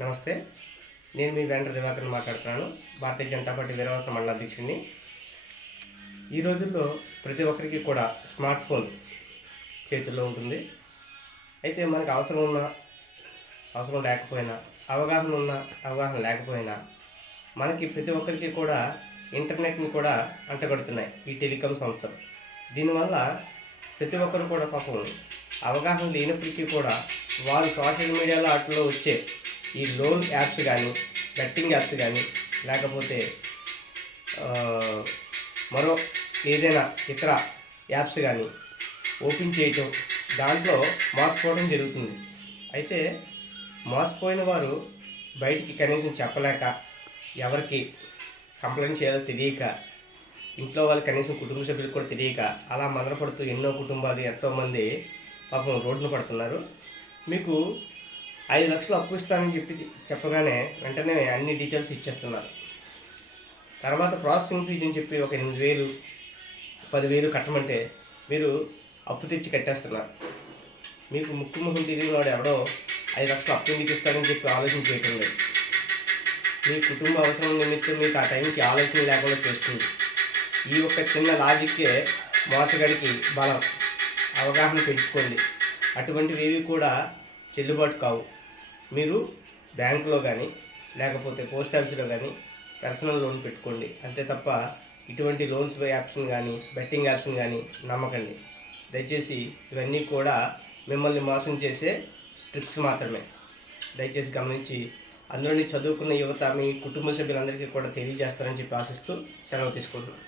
నమస్తే. నేను మీ వెంకట దివాకర్ని మాట్లాడుతున్నాను. భారతీయ జనతా పార్టీ వీరవాసన మండల అధ్యక్షుడిని. ఈ రోజుల్లో ప్రతి ఒక్కరికి కూడా స్మార్ట్ ఫోన్ చేతుల్లో ఉంటుంది. అయితే మనకు అవసరం లేకపోయినా, అవగాహన లేకపోయినా మనకి ప్రతి ఒక్కరికి కూడా ఇంటర్నెట్ని కూడా అంటగడుతున్నాయి ఈ టెలికాం సంస్థలు. దీనివల్ల ప్రతి ఒక్కరు కూడా పాపం అవగాహన లేనప్పటికీ కూడా వారు సోషల్ మీడియాలో వాటిలో వచ్చే ఈ లోన్ యాప్స్ కానీ, బెట్టింగ్ యాప్స్ కానీ, లేకపోతే మరో ఏదైనా ఇతర యాప్స్ కానీ ఓపెన్ చేయటం, దాంట్లో మోసపోవడం జరుగుతుంది. అయితే మోసపోయిన వారు బయటికి కనీసం చెప్పలేక, ఎవరికి కంప్లైంట్ చేయాలో తెలియక, ఇంట్లో వాళ్ళు కనీసం కుటుంబ సభ్యులకు కూడా తెలియక అలా మదనపడుతూ ఎన్నో కుటుంబాలు ఎంతోమంది పాపం రోడ్డున పడుతున్నారు. మీకు 5 లక్షలు అప్పు ఇస్తానని చెప్పగానే వెంటనే అన్ని డీటెయిల్స్ ఇచ్చేస్తున్నారు. తర్వాత ప్రాసెసింగ్ ఫీజు అని చెప్పి ఒక 8,000, 10,000 కట్టమంటే మీరు అప్పు తెచ్చి కట్టేస్తున్నారు. మీకు ముక్కు తిరిగిన వాడు ఎవడో 5 లక్షలు అప్పు ఎందుకు ఇస్తారని చెప్పి ఆలోచన చేయటం లేదు. మీ కుటుంబ అవసరం నిమిత్తం మీకు ఆ టైంకి ఆలోచన లేకుండా చేస్తుంది. ఈ ఒక్క చిన్న లాజిక్కే మోసగాడికి బలం. అవగాహన పెంచుకోండి. అటువంటివి ఏవి కూడా చెల్లుబాటు కావు. మీరు బ్యాంకులో కానీ, లేకపోతే పోస్ట్ ఆఫీస్లో కానీ పర్సనల్ లోన్ పెట్టుకోండి. అంతే తప్ప ఇటువంటి లోన్స్ యాప్స్ని కానీ, బెట్టింగ్ యాప్స్ని కానీ నమ్మకండి. దయచేసి ఇవన్నీ కూడా మిమ్మల్ని మోసం చేసే ట్రిక్స్ మాత్రమే. దయచేసి గమనించి అందులోని చదువుకున్న యువత మీ కుటుంబ సభ్యులందరికీ కూడా తెలియజేస్తారని చెప్పి ఆశిస్తూ సెలవు తీసుకుంటున్నాను.